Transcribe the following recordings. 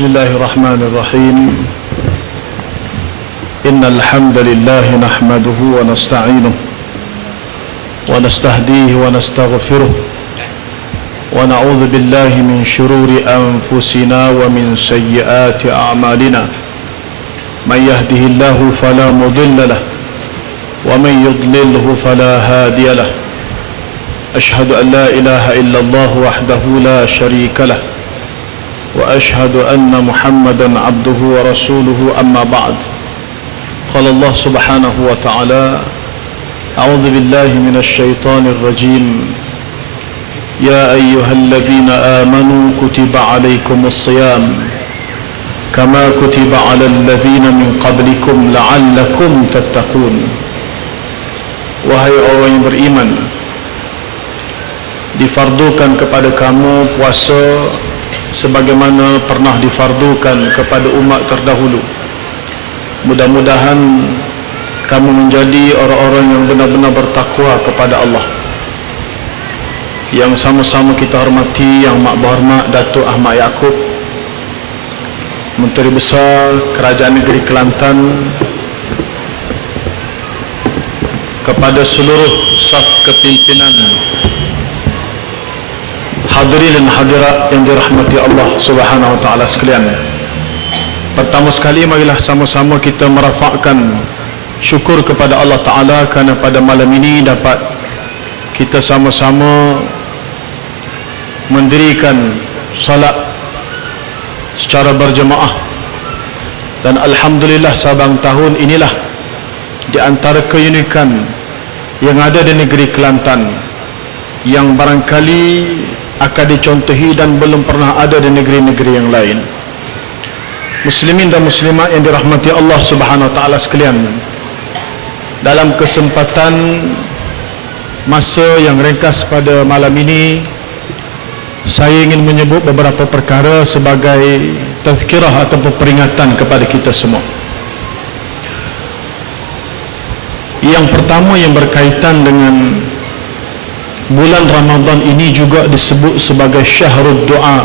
بسم الله الرحمن الرحيم إن الحمد لله نحمده ونستعينه ونستهديه ونستغفره ونعوذ بالله من شرور أنفسنا ومن سيئات أعمالنا من يهده الله فلا مضل له ومن يضلله فلا هادي له أشهد أن لا إله إلا الله وحده لا شريك له وأشهد أن محمدا عبده ورسوله أما بعد قال الله سبحانه وتعالى أعوذ بالله من الشيطان الرجيم يا أيها الذين آمنوا كتب عليكم الصيام كما كتب على الذين من قبلكم لعلكم تتقون. Wahai orang yang beriman, difardukan kepada kamu puasa sebagaimana pernah difardukan kepada umat terdahulu. Mudah-mudahan kamu menjadi orang-orang yang benar-benar bertakwa kepada Allah. Yang sama-sama kita hormati Yang Mak Berhormat Datuk Ahmad Yaakob, Menteri Besar Kerajaan Negeri Kelantan, kepada seluruh saf kepimpinan, hadirin dan hadirat yang dirahmati Allah Subhanahu wa taala sekalian. Pertama sekali marilah sama-sama kita merafakkan syukur kepada Allah Taala kerana pada malam ini dapat kita sama-sama mendirikan salat secara berjemaah, dan alhamdulillah sabang tahun inilah di antara keunikan yang ada di negeri Kelantan yang barangkali akan dicontohi dan belum pernah ada di negeri-negeri yang lain. Muslimin dan muslimat yang dirahmati Allah Subhanahu wa taala sekalian, dalam kesempatan masa yang ringkas pada malam ini, saya ingin menyebut beberapa perkara sebagai tazkirah ataupun peringatan kepada kita semua. Yang pertama yang berkaitan dengan bulan Ramadan ini juga disebut sebagai syahrul doa,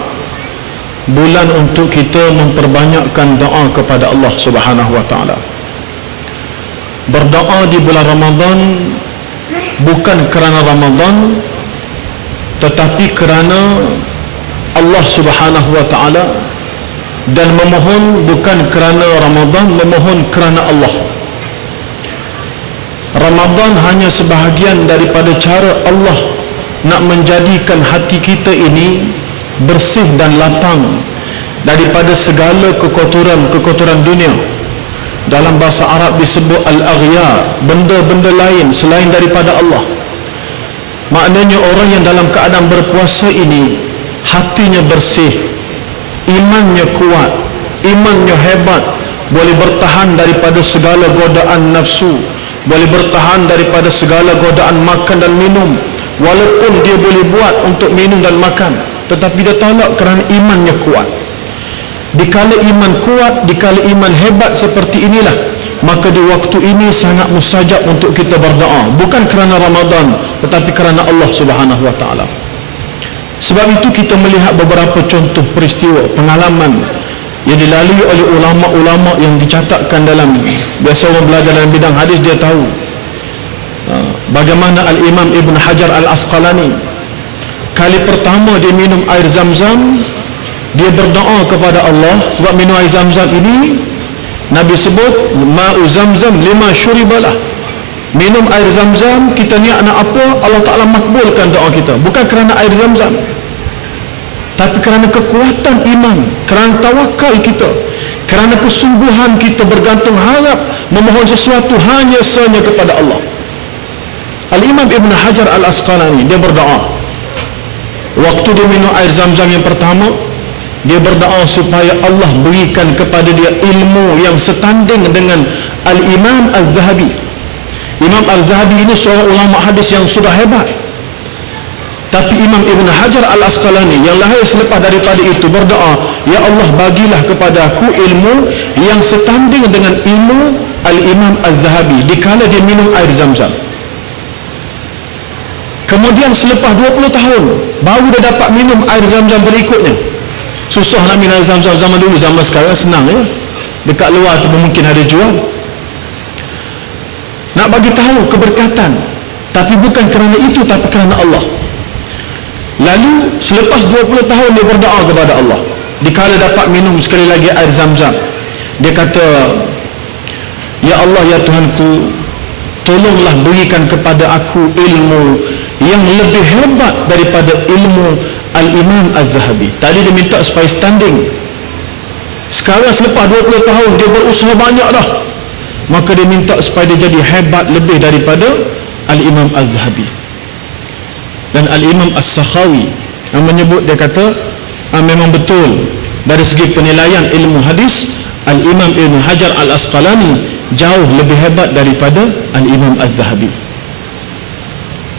bulan untuk kita memperbanyakkan doa kepada Allah Subhanahu wa taala. Berdoa di bulan Ramadan bukan kerana Ramadan, tetapi kerana Allah Subhanahu wa taala, dan memohon bukan kerana Ramadan, memohon kerana Allah. Ramadan hanya sebahagian daripada cara Allah nak menjadikan hati kita ini bersih dan lapang daripada segala kekotoran dunia. Dalam bahasa Arab disebut al-aghyar, benda-benda lain selain daripada Allah. Maknanya orang yang dalam keadaan berpuasa ini hatinya bersih, imannya kuat, imannya hebat, boleh bertahan daripada segala godaan nafsu, boleh bertahan daripada segala godaan makan dan minum. Walaupun dia boleh buat untuk minum dan makan, tetapi dia tolak kerana imannya kuat. Dikala iman kuat, dikala iman hebat seperti inilah, maka di waktu ini sangat mustajab untuk kita berdoa, bukan kerana Ramadan, tetapi kerana Allah Subhanahu wa taala. Sebab itu kita melihat beberapa contoh peristiwa, pengalaman yang dilalui oleh ulama-ulama yang dicatatkan dalam, biasa orang belajar dalam bidang hadis dia tahu bagaimana Al-Imam Ibn Hajar Al-Asqalani kali pertama dia minum air Zam-Zam, dia berdoa kepada Allah. Sebab minum air Zam-Zam ini Nabi sebut ma'u Zam-Zam lima syuribalah, minum air Zam-Zam kita niat nak apa, Allah Ta'ala makbulkan doa kita, bukan kerana air Zam-Zam, tapi kerana kekuatan iman, kerana tawakal kita, kerana kesungguhan kita bergantung harap memohon sesuatu hanya sanya kepada Allah. Al-Imam Ibn Hajar Al-Asqalani dia berdoa waktu dia minum air Zam-Zam yang pertama, dia berdoa supaya Allah berikan kepada dia ilmu yang setanding dengan Al-Imam Al-Zahabi. Imam Al-Zahabi ini seorang ulama hadis yang sudah hebat, tapi Imam Ibn Hajar Al-Asqalani yang lahir selepas daripada itu berdoa, ya Allah bagilah kepada aku ilmu yang setanding dengan ilmu Al-Imam Al-Zahabi dikala dia minum air Zam-Zam. Kemudian selepas 20 tahun baru dia dapat minum air Zam-Zam berikutnya. Susah nak minum air Zam-Zam zaman dulu, zaman sekarang senang ya. Dekat luar tu mungkin ada jual. Nak bagi tahu keberkatan, tapi bukan kerana itu, tapi kerana Allah. Lalu selepas 20 tahun dia berdoa kepada Allah. Dikala dapat minum sekali lagi air Zam-Zam, dia kata, ya Allah, ya Tuhanku, tolonglah berikan kepada aku ilmu yang lebih hebat daripada ilmu Al-Imam Az-Zahabi. Tadi dia minta supaya standing. Sekarang selepas 20 tahun dia berusaha banyak dah, maka dia minta supaya dia jadi hebat lebih daripada Al-Imam Az-Zahabi. Dan Al-Imam As-Sakhawi yang menyebut, dia kata memang betul dari segi penilaian ilmu hadis, Al-Imam Ibn Hajar Al-Asqalani jauh lebih hebat daripada Al-Imam Az-Zahabi.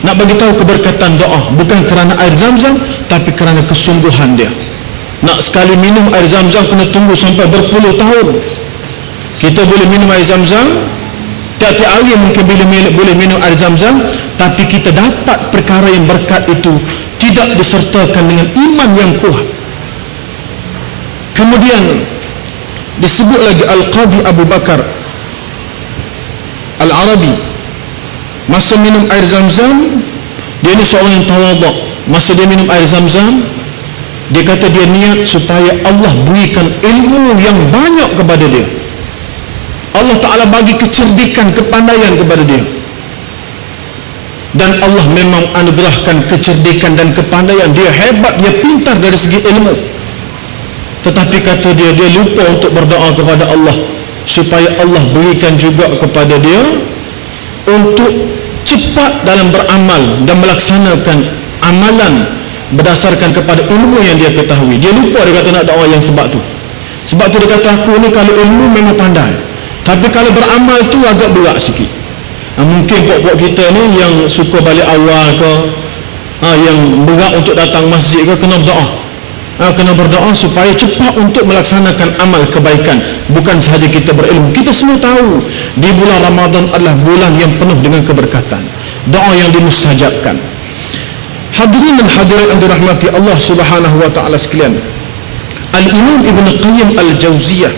Nak bagi tahu keberkatan doa bukan kerana air Zam-Zam, tapi kerana kesungguhan dia. Nak sekali minum air Zam-Zam kena tunggu sampai berpuluh tahun. Kita boleh minum air Zam-Zam tiap-tiap hari, mungkin boleh minum air Zam-Zam, tapi kita dapat perkara yang berkat itu tidak disertakan dengan iman yang kuat. Kemudian disebut lagi Al-Qadhi Abu Bakar Al-Arabi, masa minum air Zam-Zam, dia ni seorang yang tawaduk. Masa dia minum air Zam-Zam, dia kata dia niat supaya Allah berikan ilmu yang banyak kepada dia. Allah Ta'ala bagi kecerdikan, kepandaian kepada dia, dan Allah memang anugerahkan kecerdikan dan kepandaian. Dia hebat, dia pintar dari segi ilmu, tetapi kata dia lupa untuk berdoa kepada Allah supaya Allah berikan juga kepada dia untuk cepat dalam beramal dan melaksanakan amalan berdasarkan kepada ilmu yang dia ketahui. Dia lupa, dia kata nak doa yang sebab tu. Sebab tu dia kata, aku ni kalau ilmu memang pandai, tapi kalau beramal tu agak berat sikit. Mungkin pok-pok kita ni yang suka balik awal ke, yang berat untuk datang masjid ke, kena berdoa. Kena berdoa supaya cepat untuk melaksanakan amal kebaikan. Bukan sahaja kita berilmu, kita semua tahu di bulan Ramadan adalah bulan yang penuh dengan keberkatan, doa yang dimustajabkan. Hadirin dan hadirat yang dirahmati Allah Subhanahu wa taala sekalian, Al-Imam Ibn Qayyim Al-Jauziyah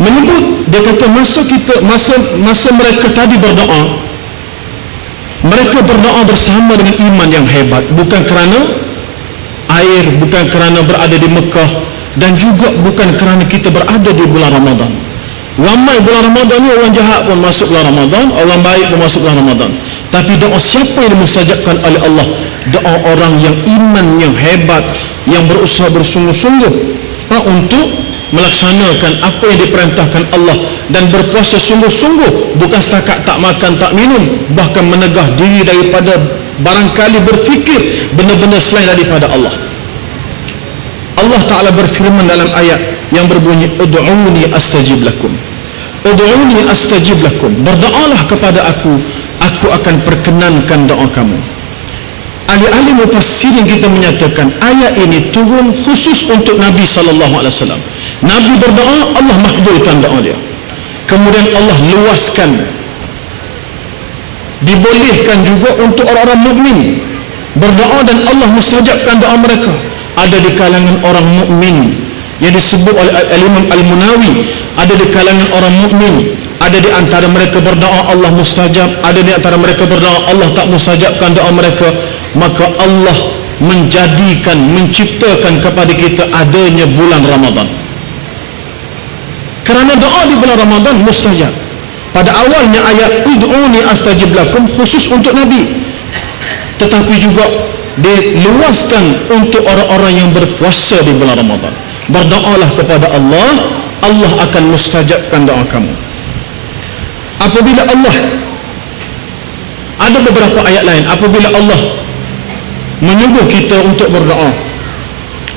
menyebut, dia kata masa mereka tadi berdoa, mereka berdoa bersama dengan iman yang hebat, bukan kerana air, bukan kerana berada di Mekah, dan juga bukan kerana kita berada di bulan Ramadan. Ramai bulan Ramadan ni orang jahat pun masuk bulan Ramadan, orang baik pun masuk bulan Ramadan. Tapi doa siapa yang dimustajabkan oleh Allah? Doa orang yang iman yang hebat, yang berusaha bersungguh-sungguh untuk melaksanakan apa yang diperintahkan Allah, dan berpuasa sungguh-sungguh, bukan setakat tak makan tak minum, bahkan menegah diri daripada barangkali berfikir benda-benda selain daripada Allah. Allah Ta'ala berfirman dalam ayat yang berbunyi, ud'uni astajib lakum, ud'uni astajib lakum, berdoalah kepada aku akan perkenankan doa kamu. Ahli-ahli mufassirin kita menyatakan ayat ini turun khusus untuk Nabi SAW. Nabi berdoa, Allah makbulkan doa dia. Kemudian Allah luaskan, dibolehkan juga untuk orang-orang mukmin berdoa dan Allah mustajabkan doa mereka. Ada di kalangan orang mukmin yang disebut oleh Al-Imam Al-Munawi, ada di kalangan orang mukmin, ada di antara mereka berdoa Allah mustajab, ada di antara mereka berdoa Allah tak mustajabkan doa mereka. Maka Allah menjadikan, menciptakan kepada kita adanya bulan Ramadan, kerana doa di bulan Ramadan mustajab. Pada awalnya ayat ud'uni astajib lakum khusus untuk Nabi, tetapi juga diluaskan untuk orang-orang yang berpuasa di bulan Ramadan. Berdoalah kepada Allah, Allah akan mustajabkan doa kamu. Apabila Allah, ada beberapa ayat lain apabila Allah menyuruh kita untuk berdoa,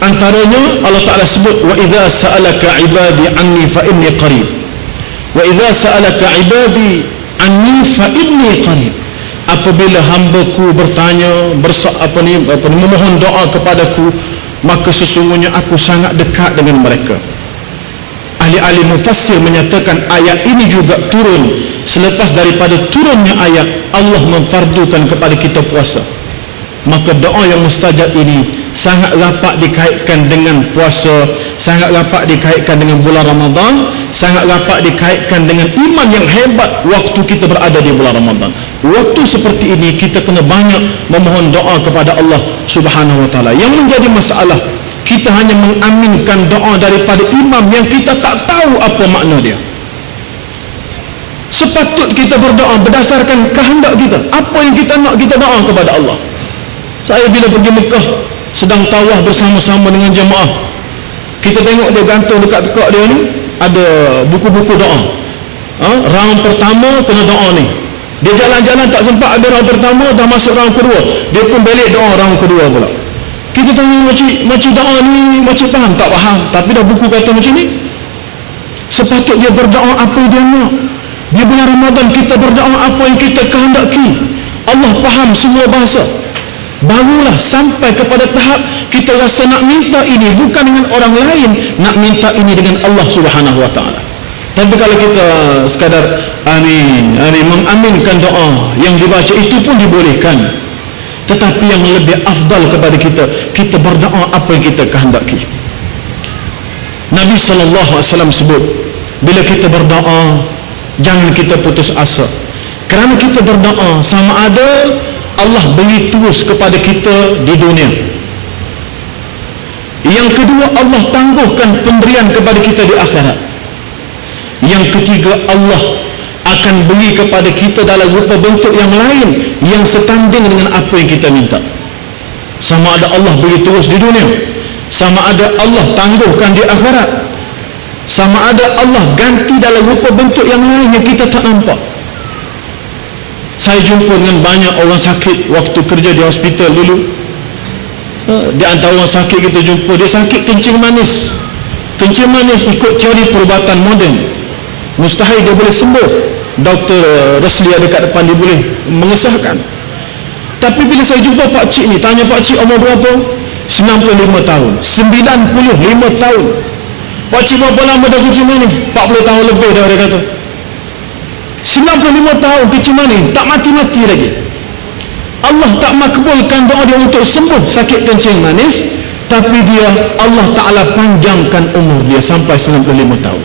antaranya Allah Ta'ala sebut, wa idza sa'alaka ibadi anni fa inni qarib, wa idza sa'alaka ibadi anni fa inni qarib. Apabila hamba-Ku bertanya, memohon doa kepadaku, maka sesungguhnya aku sangat dekat dengan mereka. Ahli-ahli mufassir menyatakan ayat ini juga turun selepas daripada turunnya ayat Allah memfardukan kepada kita puasa. Maka doa yang mustajab ini sangat rapat dikaitkan dengan puasa, sangat rapat dikaitkan dengan bulan Ramadan, sangat rapat dikaitkan dengan iman yang hebat waktu kita berada di bulan Ramadan. Waktu seperti ini kita kena banyak memohon doa kepada Allah Subhanahu wa taala. Yang menjadi masalah, kita hanya mengaminkan doa daripada imam yang kita tak tahu apa makna dia. Sepatut kita berdoa berdasarkan kehendak kita. Apa yang kita nak, kita doa kepada Allah. Saya bila pergi Mekah, sedang tawaf bersama-sama dengan jemaah, kita tengok dia gantung dekat tekak dia ni ada buku-buku doa. Round pertama kena doa ni. Dia jalan-jalan tak sempat ada round pertama, dah masuk round kedua, dia pun balik doa round kedua pula. Kita tanya makcik doa ni makcik faham? Tak faham, tapi dah buku kata macam ni. Sepatut dia berdoa apa yang dia nak. Di bulan Ramadan kita berdoa apa yang kita kehendaki. Allah faham semua bahasa. Barulah sampai kepada tahap kita rasa nak minta ini bukan dengan orang lain, nak minta ini dengan Allah Subhanahu wa taala. Tapi kalau kita sekadar mengaminkan doa yang dibaca, itu pun dibolehkan. Tetapi yang lebih afdal kepada kita berdoa apa yang kita kehendaki. Nabi sallallahu alaihi wasallam sebut, bila kita berdoa jangan kita putus asa. Kerana kita berdoa sama ada Allah beri terus kepada kita di dunia. Yang kedua, Allah tangguhkan pemberian kepada kita di akhirat. Yang ketiga, Allah akan beri kepada kita dalam rupa bentuk yang lain yang setanding dengan apa yang kita minta. Sama ada Allah beri terus di dunia, sama ada Allah tangguhkan di akhirat, sama ada Allah ganti dalam rupa bentuk yang lain yang kita tak nampak. Saya jumpa dengan banyak orang sakit waktu kerja di hospital dulu. Di antara orang sakit kita jumpa, dia sakit kencing manis. Kencing manis ikut teori perubatan moden, mustahil dia boleh sembuh. Dr. Rosli ada kat depan, dia boleh mengesahkan. Tapi bila saya jumpa Pak Cik ni, tanya Pak Cik umur berapa? 95 tahun, 95 tahun. Pak Cik berapa lama dah kencing manis? 40 tahun lebih dah, dia kata. 95 tahun kencing manis, tak mati-mati lagi. Allah tak makbulkan doa dia untuk sembuh sakit kencing manis, tapi Allah Ta'ala panjangkan umur dia sampai 95 tahun.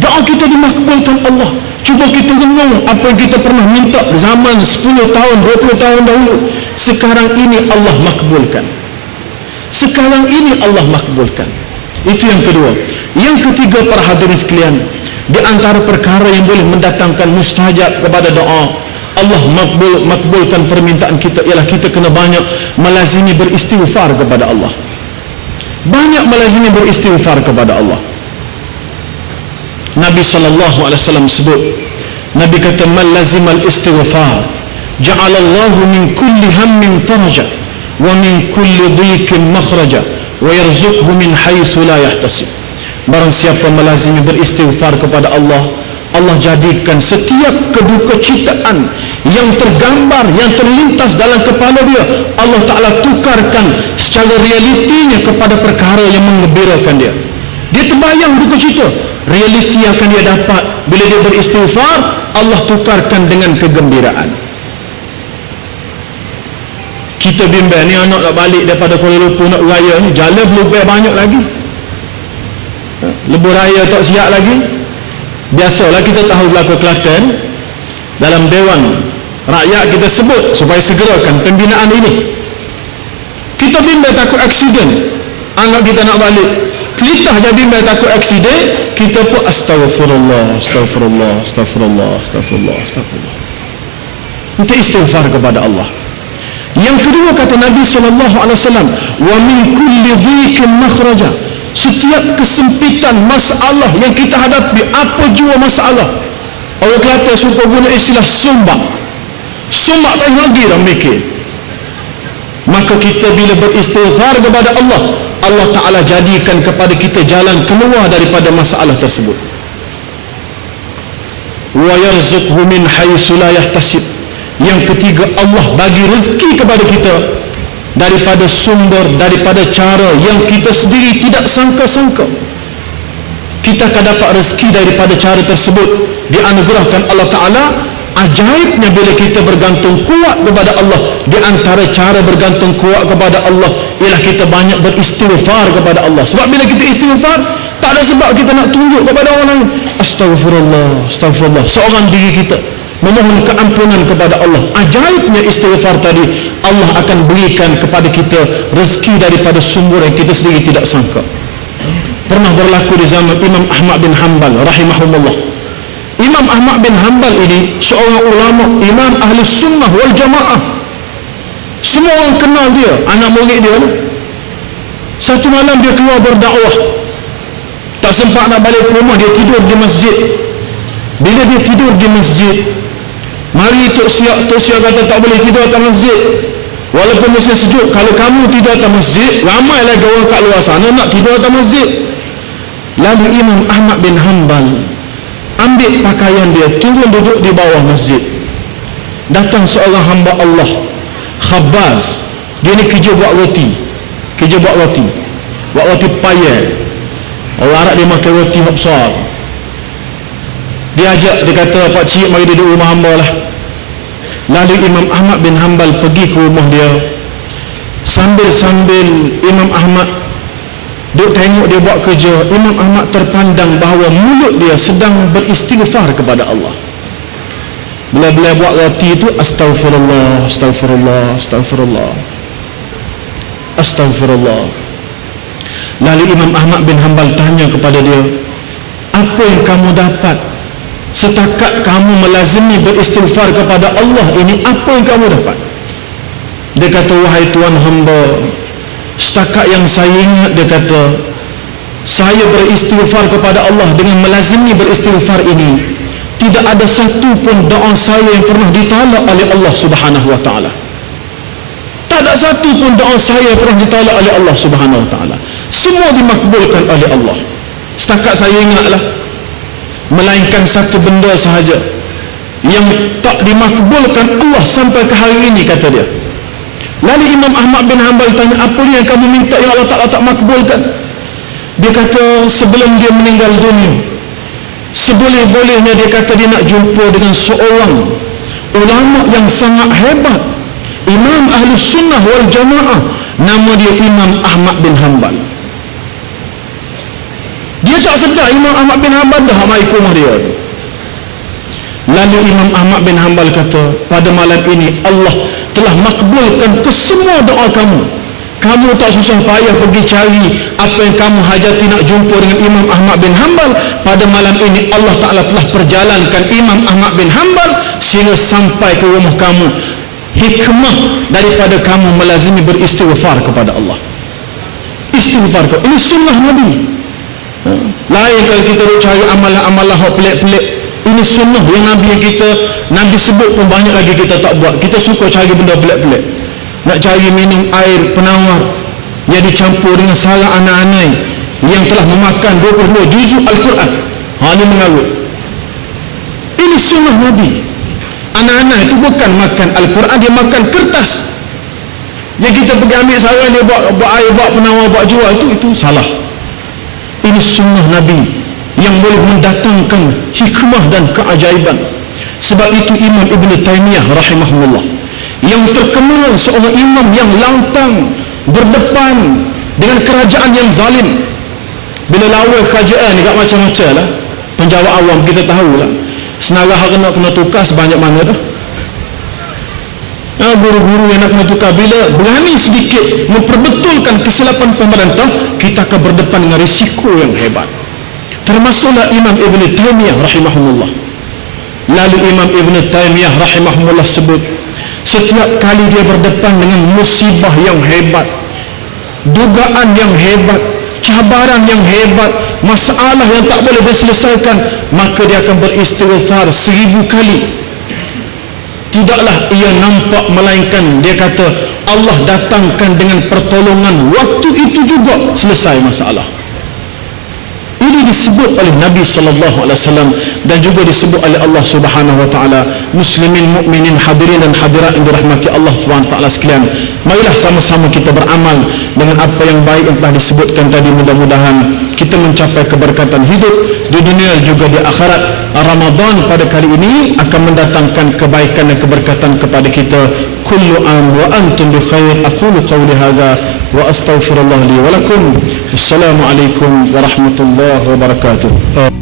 Doa kita dimakbulkan Allah. Cuba kita renung apa yang kita pernah minta zaman 10 tahun, 20 tahun dahulu. Sekarang ini Allah makbulkan. Sekarang ini Allah makbulkan. Itu yang kedua. Yang ketiga, para hadirin sekalian, di antara perkara yang boleh mendatangkan mustajab kepada doa, Allah makbulkan permintaan kita, ialah kita kena banyak melazimi beristighfar kepada Allah. Banyak melazimi beristighfar kepada Allah. Nabi sallallahu alaihi wasallam sebut, Nabi kata, man lazimal istighfar ja'alallahu min kulli hammin faraja wa min kulli dhiqin makhraja wa yarzuqhu min haitsu la yahtasib. Barang siapa melazimi beristighfar kepada Allah, Allah jadikan setiap kedukecitaan yang tergambar, yang terlintas dalam kepala dia, Allah Ta'ala tukarkan secara realitinya kepada perkara yang menggembirakan dia. Dia terbayang duka cita, realiti akan dia dapat bila dia beristighfar, Allah tukarkan dengan kegembiraan. Kita bimbang ni anak nak balik daripada Kuala Lumpur nak raya ni, jalan belum banyak lagi, lebuh raya tak siap lagi. Biasalah kita tahu berlaku Kelantan, dalam Dewan Rakyat kita sebut supaya segerakan pembinaan ini. Kita bimbang takut aksiden, anak kita nak balik, kelitah je bimbang takut aksiden, kita pun astagfirullah, astagfirullah, astagfirullah, astagfirullah, astagfirullah. Minta istighfar kepada Allah. Yang kedua, kata Nabi SAW, wa min kulli dhiqin makhraja. Setiap kesempitan masalah yang kita hadapi, apa jua masalah, orang Kelantan suka guna istilah sumbak. Sumbak tak lagi dah mikir. Maka kita bila beristighfar kepada Allah, Allah Ta'ala jadikan kepada kita jalan keluar daripada masalah tersebut. Wa yarzuqhu min haitsu la yahtasib. Yang ketiga, Allah bagi rezeki kepada kita daripada sumber, daripada cara yang kita sendiri tidak sangka-sangka. Kita akan dapat rezeki daripada cara tersebut, dianugerahkan Allah Ta'ala Ajaibnya bila kita bergantung kuat kepada Allah, di antara cara bergantung kuat kepada Allah ialah kita banyak beristighfar kepada Allah. Sebab bila kita istighfar, tak ada sebab kita nak tunjuk kepada orang lain. Astagfirullah, astagfirullah. Seorang diri kita memohon keampunan kepada Allah. Ajaibnya istighfar tadi, Allah akan berikan kepada kita rezeki daripada sumber yang kita sendiri tidak sangka. Pernah berlaku di zaman Imam Ahmad bin Hanbal rahimahullah. Imam Ahmad bin Hanbal ini seorang ulama, imam ahli sunnah wal jamaah. Semua orang kenal dia, anak murid dia lah. Satu malam dia keluar berdakwah, tak sempat nak balik ke rumah, dia tidur di masjid. Bila dia tidur di masjid, mari Tok Siak kata tak boleh tidur atas masjid walaupun musim sejuk. Kalau kamu tidur atas masjid, ramai lagi orang kat luar sana nak tidur atas masjid. Lalu Imam Ahmad bin Hanbal ambil pakaian dia, turun duduk di bawah masjid. Datang seorang hamba Allah, Khabbaz. Dia ni kerja buat roti, buat roti payah. Orang Arab dia makan roti besar. Dia ajak, dia kata, Pak Cik mari duduk rumah hamba lah. Lalu Imam Ahmad bin Hanbal pergi ke rumah dia. Sambil Imam Ahmad duk tengok dia buat kerja, Imam Ahmad terpandang bahawa mulut dia sedang beristighfar kepada Allah. Bila buat roti itu, astagfirullah, astagfirullah, astagfirullah, astagfirullah. Lalu Imam Ahmad bin Hanbal tanya kepada dia, apa yang kamu dapat setakat kamu melazimi beristighfar kepada Allah ini? Apa yang kamu dapat? Dia kata, wahai Tuan hamba, setakat yang saya ingat, dia kata, saya beristighfar kepada Allah dengan melazimi beristighfar ini, tidak ada satu pun doa saya yang pernah ditolak oleh Allah Subhanahu wa taala. Tak ada satu pun doa saya yang pernah ditolak oleh Allah Subhanahu wa taala. Semua dimakbulkan oleh Allah. Setakat saya ingatlah, melainkan satu benda sahaja yang tak dimakbulkan Allah sampai ke hari ini, kata dia. Lalu Imam Ahmad bin Hanbal tanya, apa yang kamu minta yang Allah Ta'ala tak makbulkan? Dia kata, sebelum dia meninggal dunia, seboleh-bolehnya dia kata dia nak jumpa dengan seorang ulama yang sangat hebat, imam ahli sunnah wal jamaah, nama dia Imam Ahmad bin Hanbal. Dia tak sedar Imam Ahmad bin Hanbal dah mai ke rumah dia. Lalu Imam Ahmad bin Hanbal kata, pada malam ini Allah telah makbulkan ke semua doa kamu. Kamu tak susah payah pergi cari apa yang kamu hajati nak jumpa dengan Imam Ahmad bin Hanbal. Pada malam ini Allah Ta'ala telah perjalankan Imam Ahmad bin Hanbal sehingga sampai ke rumah kamu. Hikmah daripada kamu melazimi beristighfar kepada Allah. Istighfar kau, ini sunnah Nabi. Lain kalau kita nak cari amalan-amalan yang pelik-pelik. Ini sunnah yang Nabi sebut pun banyak lagi kita tak buat. Kita suka cari benda pelik-pelik. Nak cari minum air penawar yang dicampur dengan sarang anak-anak yang telah memakan 22 juzuk Al-Quran. Ini mengarut. Ini sunnah Nabi. Anak-anak itu bukan makan Al-Quran, dia makan kertas. Yang kita pergi ambil sarang dia buat air, buat penawar, buat jual, itu salah. Ini sunnah Nabi yang boleh mendatangkan hikmah dan keajaiban. Sebab itu Imam Ibn Taymiyah rahimahullah, yang terkenal seorang imam yang lantang berdepan dengan kerajaan yang zalim. Bila lawan kerajaan ni kat macam-macam lah, penjawab awam kita tahulah, senarah kena tukar sebanyak mana dah. Guru-guru yang nak kena tukar, bila berani sedikit memperbetulkan kesilapan pemerintah, kita akan berdepan dengan risiko yang hebat. Termasuklah Imam Ibn Taymiyah rahimahullah. Lalu Imam Ibn Taymiyah rahimahullah sebut, setiap kali dia berdepan dengan musibah yang hebat, dugaan yang hebat, cabaran yang hebat, masalah yang tak boleh diselesaikan, maka dia akan beristighfar 1000 kali. Tidaklah ia nampak melainkan, dia kata, Allah datangkan dengan pertolongan waktu itu juga selesai masalah. Ini disebut oleh Nabi sallallahu alaihi wasallam dan juga disebut oleh Allah Subhanahu wa taala. Muslimin, mukminin, hadirin dan hadirat yang dirahmati Allah Subhanahu wa taala sekalian, marilah sama-sama kita beramal dengan apa yang baik yang telah disebutkan tadi. Mudah-mudahan kita mencapai keberkatan hidup di dunia dan juga di akhirat. Ramadan pada kali ini akan mendatangkan kebaikan dan keberkatan kepada kita. Kullu am wa antum bi khair. Aqulu qawli hadza wa astaghfirullah li wa lakum. Assalamualaikum warahmatullahi wabarakatuh.